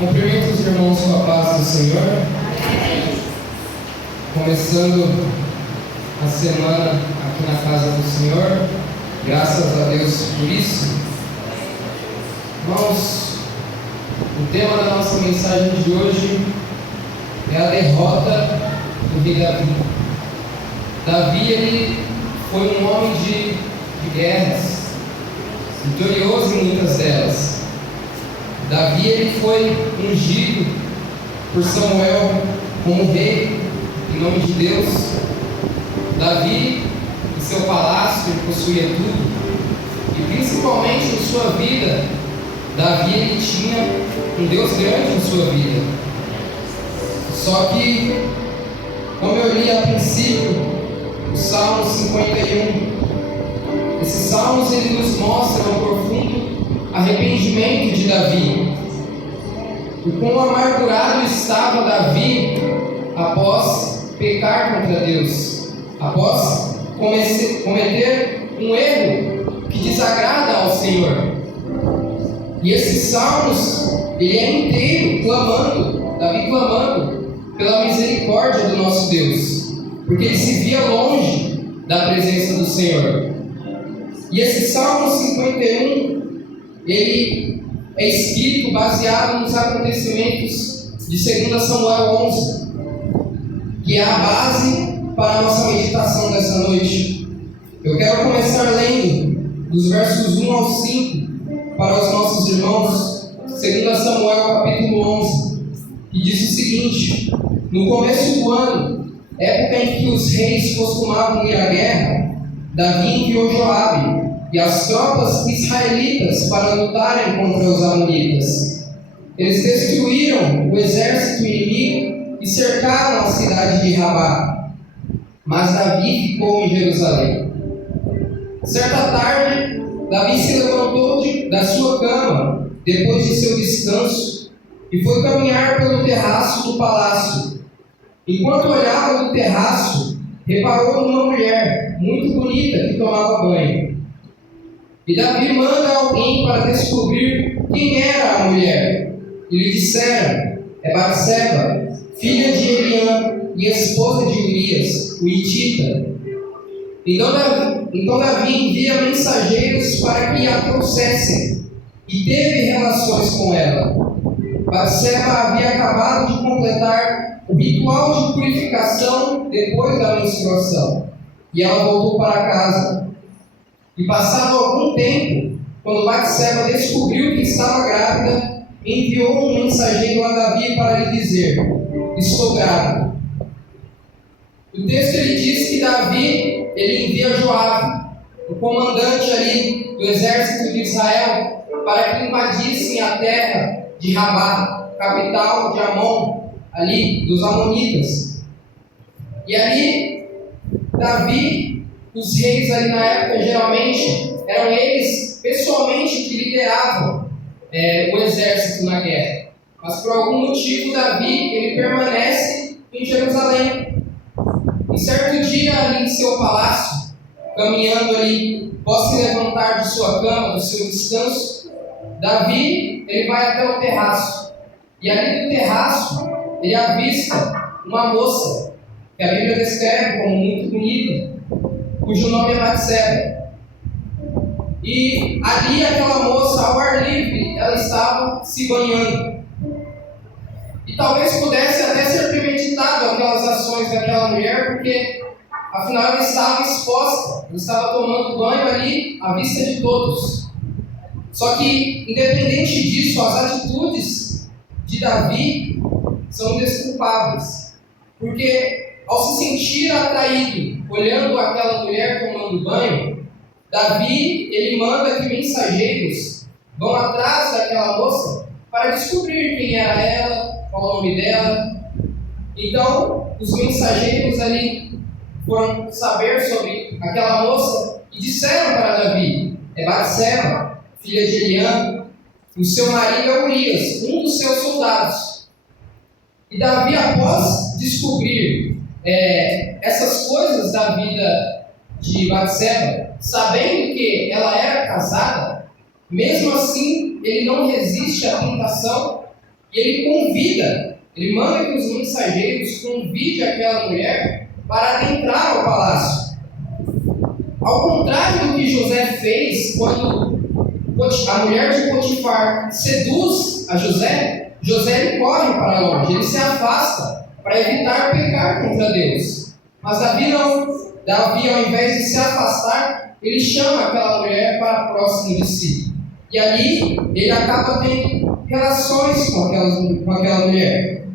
Cumprimento os irmãos com a paz do Senhor. Começando a semana aqui na casa do Senhor, graças a Deus por isso. Irmãos, o tema da nossa mensagem de hoje é a derrota do rei Davi. Davi, ele foi um homem de guerras, vitorioso em muitas delas. Davi, ele foi ungido por Samuel como rei, em nome de Deus. Davi, em seu palácio, ele possuía tudo. E principalmente em sua vida, Davi, ele tinha um Deus grande em sua vida. Só que, como eu li a princípio, o Salmo 51, esses salmos ele nos mostram o profundo arrependimento de Davi. O quão amargurado estava Davi após pecar contra Deus, após cometer um erro que desagrada ao Senhor. E esses salmos, ele é inteiro Davi clamando pela misericórdia do nosso Deus, porque ele se via longe da presença do Senhor. E esse Salmo 51, ele é escrito baseado nos acontecimentos de 2 Samuel 11, que é a base para a nossa meditação dessa noite. Eu quero começar lendo dos versos 1 ao 5 para os nossos irmãos, 2 Samuel capítulo 11, que diz o seguinte: no começo do ano, época em que os reis costumavam ir à guerra, Davi enviou Joabe e as tropas israelitas para lutarem contra os amonitas. Eles destruíram o exército inimigo e cercaram a cidade de Rabá. Mas Davi ficou em Jerusalém. Certa tarde, Davi se levantou da sua cama, depois de seu descanso, e foi caminhar pelo terraço do palácio. Enquanto olhava do terraço, reparou numa mulher muito bonita que tomava banho. E Davi manda alguém para descobrir quem era a mulher. E lhe disseram: é Batseba, filha de Eliã e esposa de Urias, o hitita. Então Davi envia mensageiros para que a trouxessem, e teve relações com ela. Batseba havia acabado de completar o ritual de purificação depois da menstruação, e ela voltou para casa. E passado algum tempo, quando Batseba descobriu que estava grávida, enviou um mensageiro a Davi para lhe dizer: estou grávida. O texto ele diz que Davi ele envia Joabe, o comandante ali do exército de Israel, para que invadissem a terra de Rabá, capital de Amon, ali dos amonitas. E ali Davi, os reis ali na época, geralmente, eram eles pessoalmente que lideravam o exército na guerra. Mas por algum motivo, Davi, ele permanece em Jerusalém. Em certo dia, ali em seu palácio, caminhando ali, após se levantar de sua cama, do seu descanso, Davi, ele vai até o terraço. E ali no terraço, ele avista uma moça, que a Bíblia descreve como muito bonita, cujo nome é Batseba. E ali aquela moça, ao ar livre, ela estava se banhando. E talvez pudesse até ser premeditado aquelas ações daquela mulher, porque afinal ela estava exposta, ela estava tomando banho ali à vista de todos. Só que, independente disso, as atitudes de Davi são indesculpáveis, porque ao se sentir atraído, olhando aquela mulher tomando banho, Davi, ele manda que mensageiros vão atrás daquela moça para descobrir quem era ela, qual o nome dela. Então, os mensageiros ali foram saber sobre aquela moça e disseram para Davi: é Batseba, filha de Eliã, e o seu marido é Urias, um dos seus soldados. E Davi, após descobrir essas coisas da vida de Batseba, sabendo que ela era casada, mesmo assim ele não resiste à tentação e ele manda que os mensageiros convidem aquela mulher para adentrar ao palácio. Ao contrário do que José fez quando a mulher de Potifar seduz a José, José ele corre para longe, ele se afasta para evitar pecar contra Deus. Mas Davi não. Davi, ao invés de se afastar, ele chama aquela mulher para próximo de si. E ali ele acaba tendo relações com aquela mulher.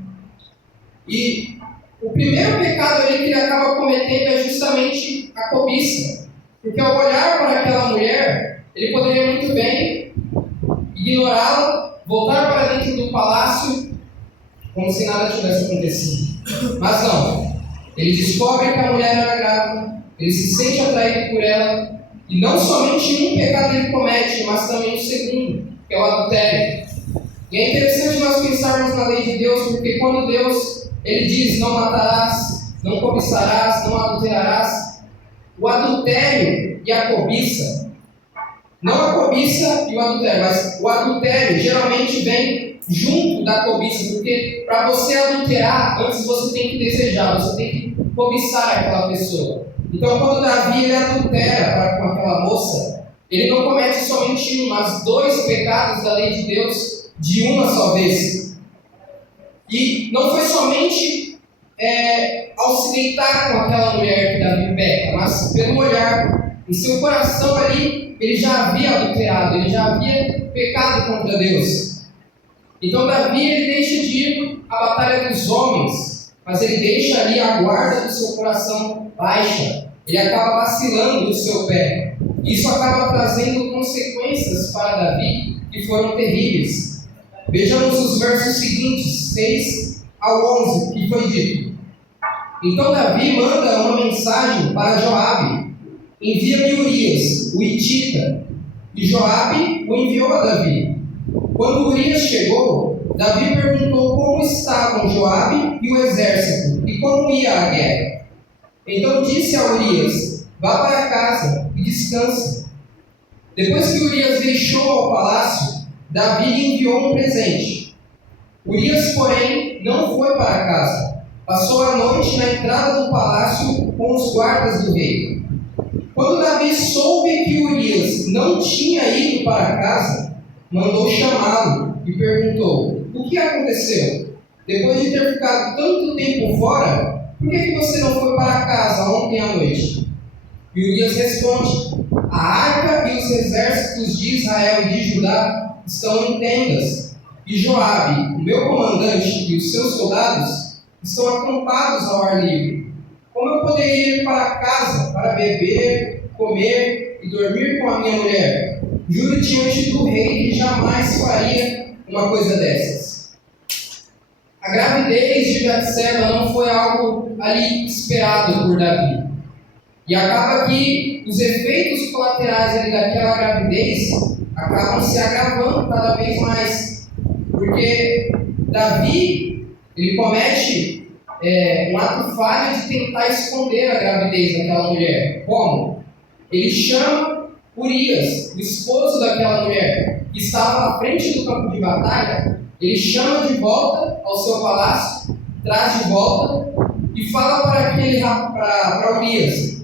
E o primeiro pecado ali que ele acaba cometendo é justamente a cobiça. Porque ao olhar para aquela mulher, ele poderia muito bem ignorá-la, voltar para dentro do palácio como se nada tivesse acontecido. Mas não. Ele descobre que a mulher era grávida, ele se sente atraído por ela, e não somente um pecado ele comete, mas também o segundo, que é o adultério. E é interessante nós pensarmos na lei de Deus, porque quando Deus ele diz: não matarás, não cobiçarás, não adulterarás, o adultério e a cobiça, não a cobiça e o adultério, mas o adultério geralmente vem junto da cobiça, porque para você adulterar, antes você tem que desejar, você tem que cobiçar aquela pessoa. Então, quando Davi ele adultera com aquela moça, ele não comete somente um, mas dois pecados da lei de Deus de uma só vez. E não foi somente ao se deitar com aquela mulher que Davi peca, mas pelo olhar. Em seu coração ali, ele já havia adulterado, ele já havia pecado contra Deus. Então Davi ele deixa de ir à batalha dos homens, mas ele deixa ali a guarda do seu coração baixa. Ele acaba vacilando o seu pé. Isso acaba trazendo consequências para Davi que foram terríveis. Vejamos os versos seguintes, 6 ao 11, que foi dito. Então Davi manda uma mensagem para Joabe: envia-me Urias, o hitita. E Joabe o enviou a Davi. Quando Urias chegou, Davi perguntou como estavam Joabe e o exército, e como ia a guerra. Então disse a Urias: vá para casa e descanse. Depois que Urias deixou o palácio, Davi lhe enviou um presente. Urias, porém, não foi para casa. Passou a noite na entrada do palácio com os guardas do rei. Quando Davi soube que Urias não tinha ido para casa, mandou chamá-lo e perguntou: o que aconteceu? Depois de ter ficado tanto tempo fora, por que você não foi para casa ontem à noite? E Urias responde: a arca e os exércitos de Israel e de Judá estão em tendas, e Joabe, o meu comandante, e os seus soldados estão acampados ao ar livre. Como eu poderia ir para casa para beber, comer e dormir com a minha mulher? Juro diante do rei que jamais faria uma coisa dessas. A gravidez de Batseba não foi algo ali esperado por Davi. E acaba que os efeitos colaterais ali daquela gravidez acabam se agravando cada vez mais. Porque Davi, ele comete um ato falho de tentar esconder a gravidez daquela mulher. Como? Ele chama Urias, o esposo daquela mulher, que estava à frente do campo de batalha, ele chama de volta ao seu palácio, traz de volta e fala para Urias: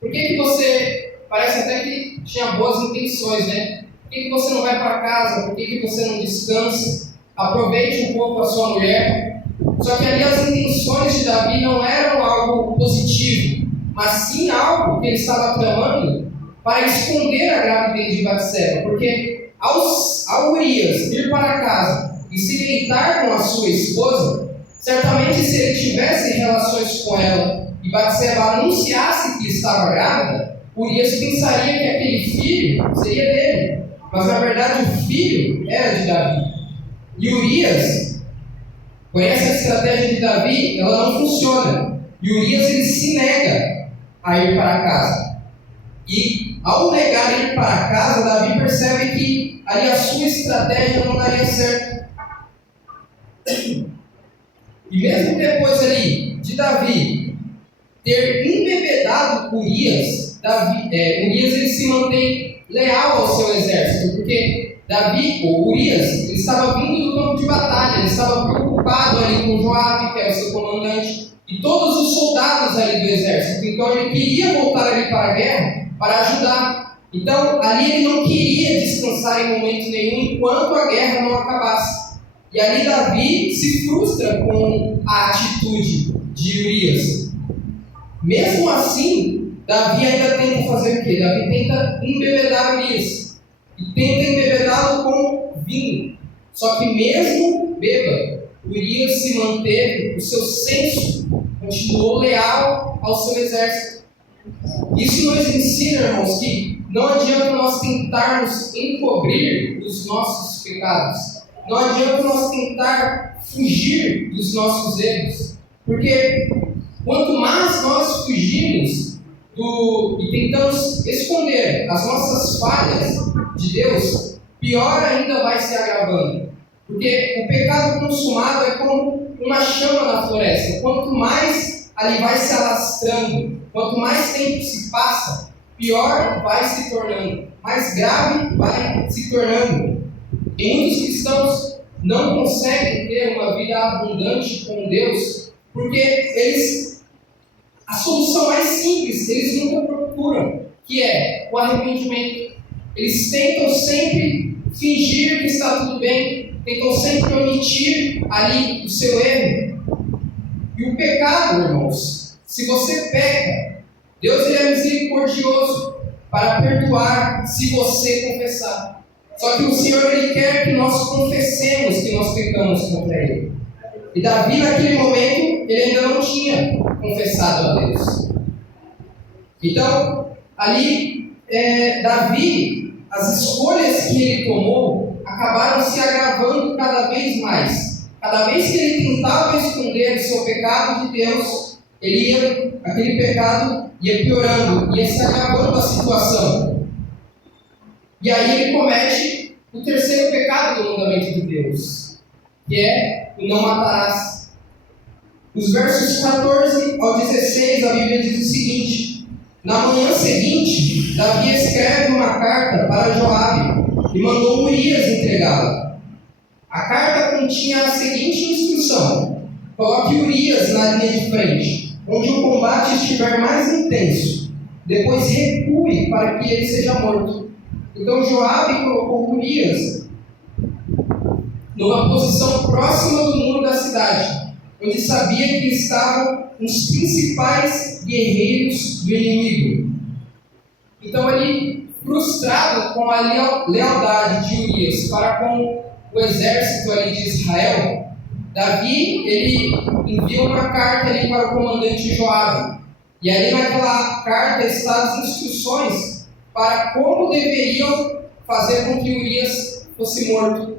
por que você, parece até que tinha boas intenções, né? Por que você não vai para casa? Por que você não descansa? Aproveite um pouco a sua mulher. Só que ali as intenções de Davi não eram algo positivo, mas sim algo que ele estava tramando para esconder a gravidez de Batseba. Porque ao Urias ir para casa e se deitar com a sua esposa, certamente se ele tivesse relações com ela e Batseba anunciasse que estava grávida, Urias pensaria que aquele filho seria dele. Mas na verdade o filho era de Davi. E Urias, com essa estratégia de Davi, ela não funciona. E Urias ele se nega a ir para casa. E ao negar ir para casa, Davi percebe que ali a sua estratégia não daria certo. E mesmo depois ali de Davi ter embebedado Urias, Urias ele se mantém leal ao seu exército, porque Davi, ou Urias, ele estava vindo do campo de batalha, ele estava preocupado ali com Joabe, que era o seu comandante, e todos os soldados ali do exército. Então ele queria voltar ali para a guerra para ajudar. Então ali ele não queria descansar em momento nenhum enquanto a guerra não acabasse. E ali Davi se frustra com a atitude de Urias. Mesmo assim, Davi ainda tenta fazer o quê? Davi tenta embebedar Urias. E tenta embebedá-lo com vinho. Só que mesmo bêbado, Urias se manteve, o seu senso continuou leal ao seu exército. Isso nos ensina, irmãos, que não adianta nós tentarmos encobrir os nossos pecados. Não adianta nós tentar fugir dos nossos erros. Porque quanto mais nós fugimos e tentamos esconder as nossas falhas de Deus, pior ainda vai se agravando. Porque o pecado consumado é como uma chama na floresta. Quanto mais ali vai se alastrando, quanto mais tempo se passa, pior vai se tornando, mais grave vai se tornando. E muitos cristãos não conseguem ter uma vida abundante com Deus, porque a solução mais simples eles nunca procuram, que é o arrependimento. Eles tentam sempre fingir que está tudo bem, tentam sempre omitir ali o seu erro. E o pecado, irmãos, se você peca, Deus ele é misericordioso para perdoar se você confessar. Só que o Senhor ele quer que nós confessemos que nós pecamos contra Ele. E Davi naquele momento, ele ainda não tinha confessado a Deus. Então, ali, Davi, as escolhas que ele tomou acabaram se agravando cada vez mais. Cada vez que ele tentava esconder o seu pecado de Deus, aquele pecado ia piorando, ia se agravando a situação. E aí ele comete o terceiro pecado do mandamento de Deus, que é o não matarás. Os versos 14 ao 16, a Bíblia diz o seguinte: na manhã seguinte, Davi escreve uma carta para Joabe e mandou Urias entregá-la. A carta continha a seguinte instrução: coloque Urias na linha de frente, onde o combate estiver mais intenso. Depois recue para que ele seja morto. Então Joabe colocou Urias numa posição próxima do muro da cidade, onde sabia que estavam os principais guerreiros do inimigo. Então ele, frustrado com a lealdade de Urias para com o exército ali de Israel, Davi ele enviou uma carta ali para o comandante Joabe. E ali naquela carta estão as instruções para como deveriam fazer com que Urias fosse morto.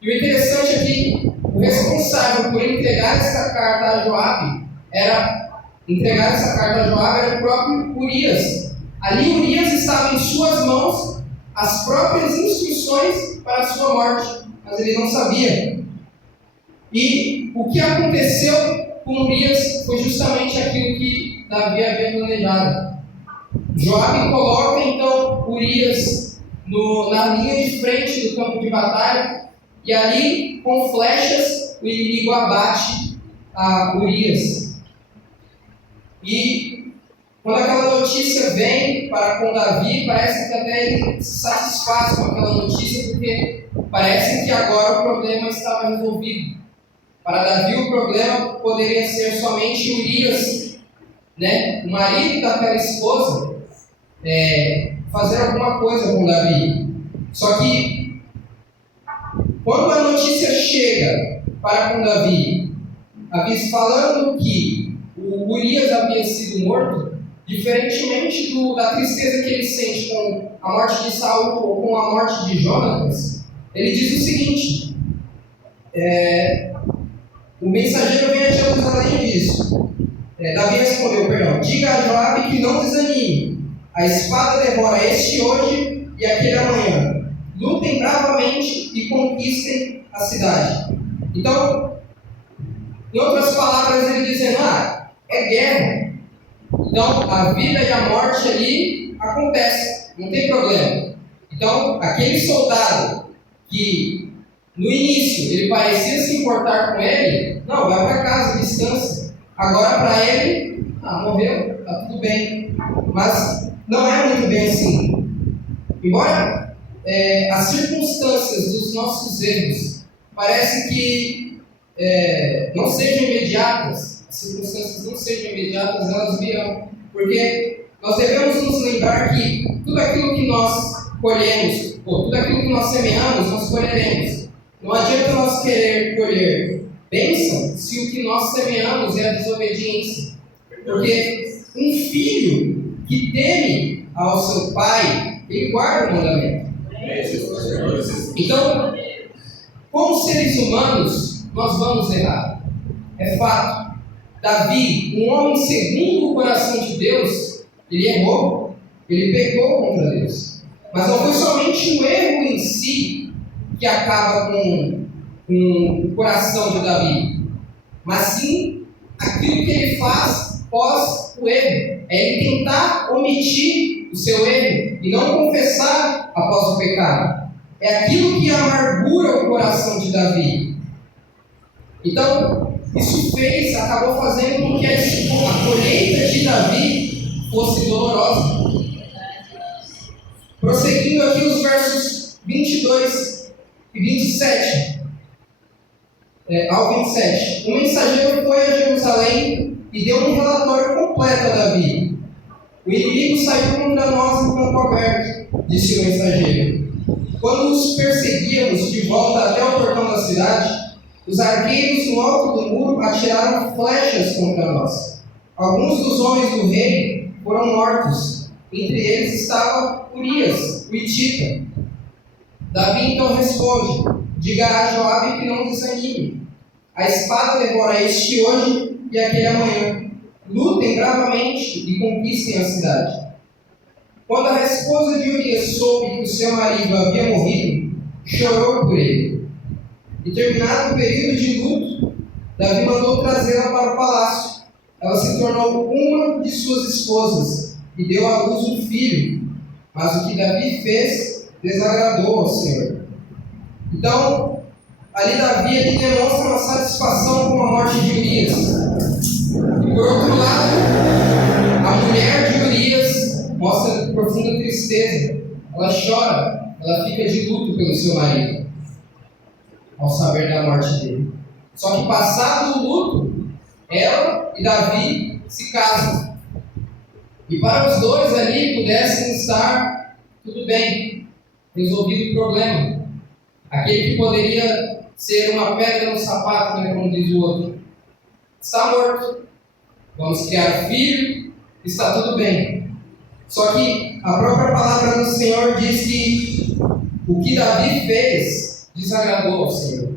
E o interessante é que o responsável por entregar essa carta a Joabe era o próprio Urias. Ali Urias estava em suas mãos as próprias instruções para a sua morte, mas ele não sabia. E o que aconteceu com Urias foi justamente aquilo que Davi havia planejado. Joabe coloca então Urias na linha de frente do campo de batalha, e ali, com flechas, o inimigo abate a Urias. E quando aquela notícia vem para com Davi, parece que até ele se satisfaz com aquela notícia, porque parece que agora o problema estava resolvido. Para Davi o problema poderia ser somente Urias, o marido daquela esposa, fazer alguma coisa com Davi. Só que quando a notícia chega para com Davi falando que o Urias havia sido morto, diferentemente da tristeza que ele sente com a morte de Saul ou com a morte de Jonatas, ele diz o seguinte: o mensageiro vem a Jerusalém e diz, Davi respondeu, diga a Joabe que não desanime, a espada devora este hoje e aquele amanhã. Lutem bravamente e conquistem a cidade. Então, em outras palavras, ele dizendo, é guerra. Então, a vida e a morte ali acontecem, não tem problema. Então, aquele soldado que no início ele parecia se importar com ele, não, vai para casa, descansa. Agora para ele, morreu, está tudo bem. Mas não é muito bem assim. Embora as circunstâncias dos nossos erros parece que não sejam imediatas, as circunstâncias não sejam imediatas, elas virão. Porque nós devemos nos lembrar que tudo aquilo que nós colhemos, ou tudo aquilo que nós semeamos, nós colheremos. Não adianta nós querer colher bênção se o que nós semeamos é a desobediência. Porque um filho que teme ao seu pai, ele guarda o mandamento. Então, como seres humanos, nós vamos errar. É fato. Davi, um homem segundo o coração de Deus, ele errou, ele pecou contra Deus. Mas não foi somente o erro em si que acaba com o coração de Davi, mas sim aquilo que ele faz após o erro. É ele tentar omitir o seu erro e não confessar após o pecado. É aquilo que amargura o coração de Davi. Então, isso acabou fazendo com que a colheita de Davi fosse dolorosa. Prosseguindo aqui os versos 22 e 27 ao 27. O mensageiro foi a Jerusalém e deu um relatório completo a Davi. O inimigo saiu contra nós em campo aberto, disse o mensageiro. Quando os perseguíamos de volta até o portão da cidade, os arqueiros no alto do muro atiraram flechas contra nós. Alguns dos homens do rei foram mortos. Entre eles estava Urias, o hitita. Davi então responde: diga a Joabe que não desanime. A espada devora este hoje e aquele amanhã. Lutem bravamente e conquistem a cidade. Quando a esposa de Urias soube que o seu marido havia morrido, chorou por ele. E terminado o período de luto, Davi mandou trazê-la para o palácio. Ela se tornou uma de suas esposas e deu à luz um filho. Mas o que Davi fez desagradou ao Senhor. Então, ali Davi ele demonstra uma satisfação com a morte de Urias. E por outro lado, a mulher de Urias mostra profunda tristeza. Ela chora, ela fica de luto pelo seu marido, ao saber da morte dele. Só que passado o luto, ela e Davi se casam. E para os dois ali pudessem estar tudo bem, resolvido o problema. Aquele que poderia ser uma pedra no sapato, como diz o outro, está morto. Vamos criar filho, está tudo bem. Só que a própria palavra do Senhor diz que o que Davi fez desagradou ao Senhor.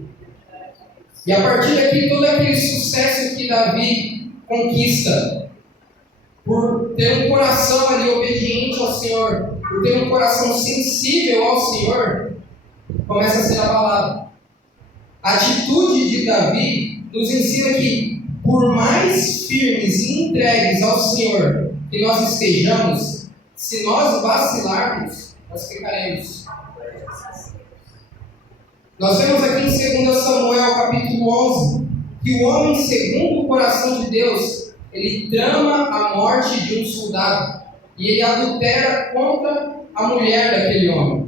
E a partir daqui, todo aquele sucesso que Davi conquista, por ter um coração ali obediente ao Senhor, por ter um coração sensível ao Senhor, começa a ser abalado. A atitude de Davi nos ensina que, por mais firmes e entregues ao Senhor que nós estejamos, se nós vacilarmos, nós pecaremos. Nós vemos aqui em 2 Samuel capítulo 11 que o homem segundo o coração de Deus, ele trama a morte de um soldado e ele adultera contra a mulher daquele homem.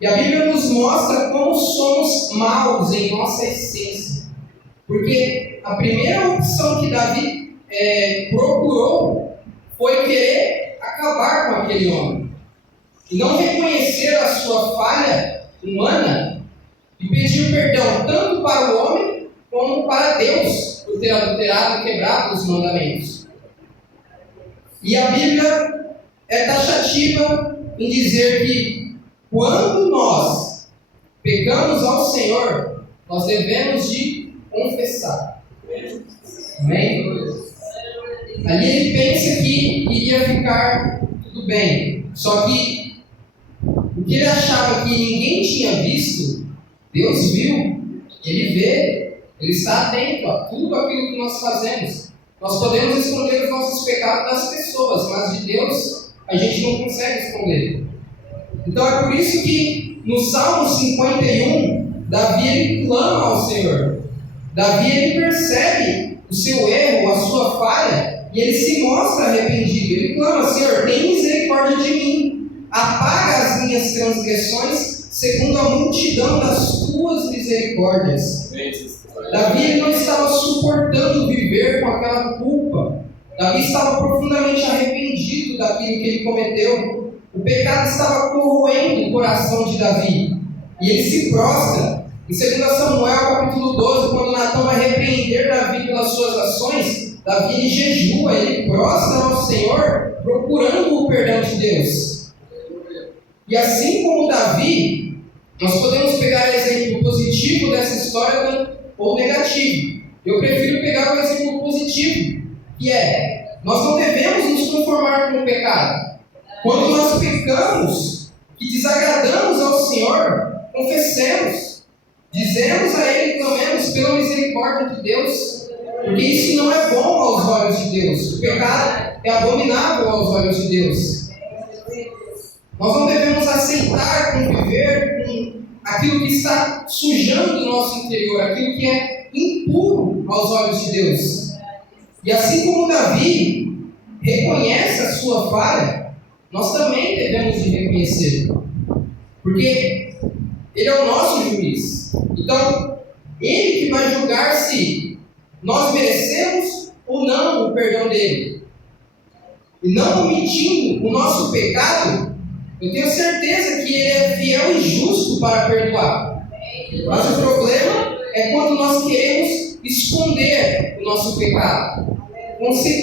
E a Bíblia nos mostra como somos maus em nossa essência. Porque a primeira opção que Davi procurou foi querer acabar com aquele homem. E não reconhecer a sua falha humana e pedir perdão tanto para o homem como para Deus por ter adulterado e quebrado os mandamentos. E a Bíblia é taxativa em dizer que quando nós pecamos ao Senhor, nós devemos de confessar. Amém? Ali ele pensa que iria ficar tudo bem. Só que o que ele achava que ninguém tinha visto, Deus viu. Ele vê, ele está atento a tudo aquilo que nós fazemos. Nós podemos esconder os nossos pecados das pessoas, mas de Deus a gente não consegue esconder. Então é por isso que no Salmo 51, Davi ele clama ao Senhor. Davi ele percebe o seu erro, a sua falha, e ele se mostra arrependido. Ele clama: Senhor, tem misericórdia de mim, apaga as minhas transgressões, segundo a multidão das tuas misericórdias. Davi ele não estava suportando viver com aquela culpa. Davi estava profundamente arrependido daquilo que ele cometeu. O pecado estava corroendo o coração de Davi. E ele se prostra. Em 2 Samuel capítulo 12, quando Natã vai repreender Davi pelas suas ações, Davi ele jejua, ele prostra ao Senhor, procurando o perdão de Deus. E assim como Davi, nós podemos pegar exemplo positivo dessa história ou negativo. Eu prefiro pegar o exemplo positivo, que é: nós não devemos nos conformar com o pecado. Quando nós pecamos, que desagradamos ao Senhor, confessemos, dizemos a Ele, clamemos pela misericórdia de Deus, porque isso não é bom aos olhos de Deus. O pecado é abominável aos olhos de Deus. Nós não devemos aceitar conviver com aquilo que está sujando o nosso interior, aquilo que é impuro aos olhos de Deus. E assim como Davi reconhece a sua falha, nós também devemos de reconhecer, porque Ele é o nosso juiz. Então, Ele que vai julgar se nós merecemos ou não o perdão dEle. E não omitindo o nosso pecado, eu tenho certeza que Ele é fiel e justo para perdoar. Mas o problema é quando nós queremos esconder o nosso pecado,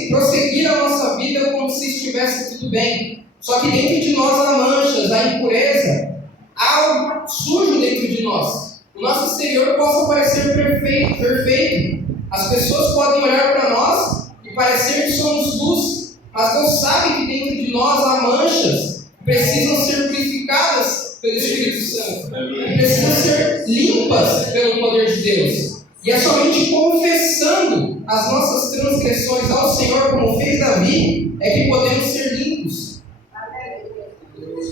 prosseguir a nossa vida como se estivesse tudo bem. Só que dentro de nós há manchas, há impureza, há algo sujo dentro de nós. O nosso exterior possa parecer perfeito. As pessoas podem olhar para nós e parecer que somos luz, mas não sabem que dentro de nós há manchas que precisam ser purificadas pelo Espírito Santo, que precisam ser limpas pelo poder de Deus. E é somente confessando as nossas transgressões ao Senhor, como fez Davi, é que podemos ser limpos.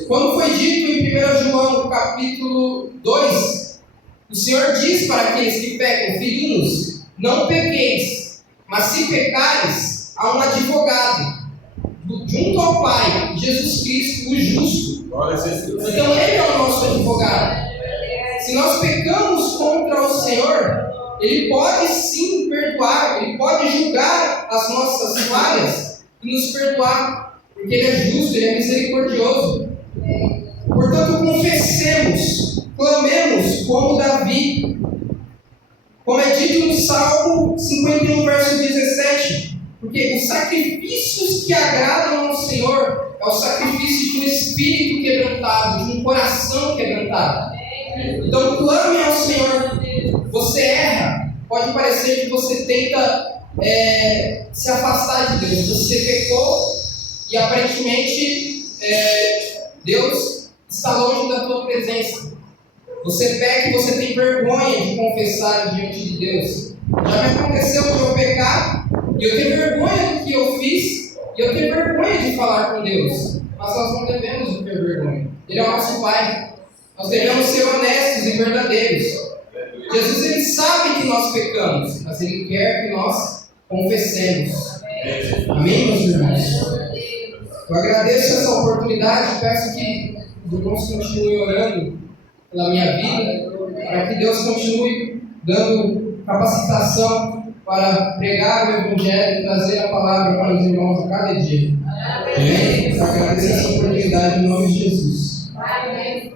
Quando foi dito em 1 João capítulo 2, o Senhor diz para aqueles que pecam: filhinhos, não pequeis, mas se pecares, há um advogado junto ao Pai, Jesus Cristo, o justo. Então Ele é o nosso advogado. Se nós pecamos contra o Senhor, Ele pode sim perdoar, Ele pode julgar as nossas falhas e nos perdoar, porque Ele é justo, Ele é misericordioso. Portanto, confessemos, clamemos como Davi, como é dito no Salmo 51, verso 17, porque os sacrifícios que agradam ao Senhor é o sacrifício de um espírito quebrantado, de um coração quebrantado. Então clame ao Senhor. Você erra, pode parecer que você tenta se afastar de Deus. Você pecou e aparentemente Deus está longe da tua presença. Você peca e você tem vergonha de confessar diante de Deus. Já me aconteceu de eu pecar e eu tenho vergonha do que eu fiz e eu tenho vergonha de falar com Deus. Mas nós não devemos ter vergonha. Ele é o nosso Pai. Nós devemos ser honestos e verdadeiros. Jesus ele sabe que nós pecamos, mas Ele quer que nós confessemos. Amém, meus irmãos? Eu agradeço essa oportunidade, peço que os irmãos continuem orando pela minha vida, para que Deus continue dando capacitação para pregar o Evangelho e trazer a palavra para os irmãos a cada dia. Amém? Eu agradeço essa oportunidade em nome de Jesus. Amém.